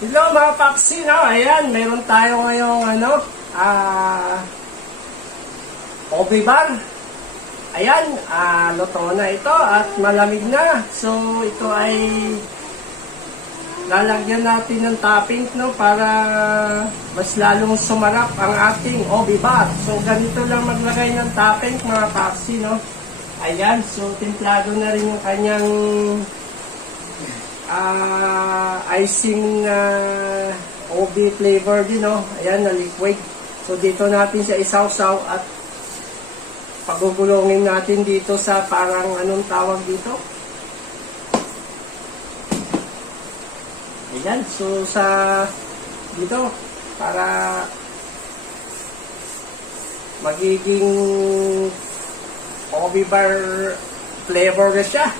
Hello mga Papsi, no? Ayan, meron tayo ngayong OB bar. Ayan, luto na ito at malamig na. So, ito ay lalagyan natin ng topping, no? Para mas lalong sumarap ang ating OB bar. So, ganito lang maglagay ng topping mga Papsi, no? Ayan, so timplado na rin yung kanyang icing OB flavor din, no? Ayan, na liquid. So, dito natin siya isawsaw at pagugulungin natin dito sa parang anong tawag dito? Ayan, so sa dito para magiging OB bar flavor na siya.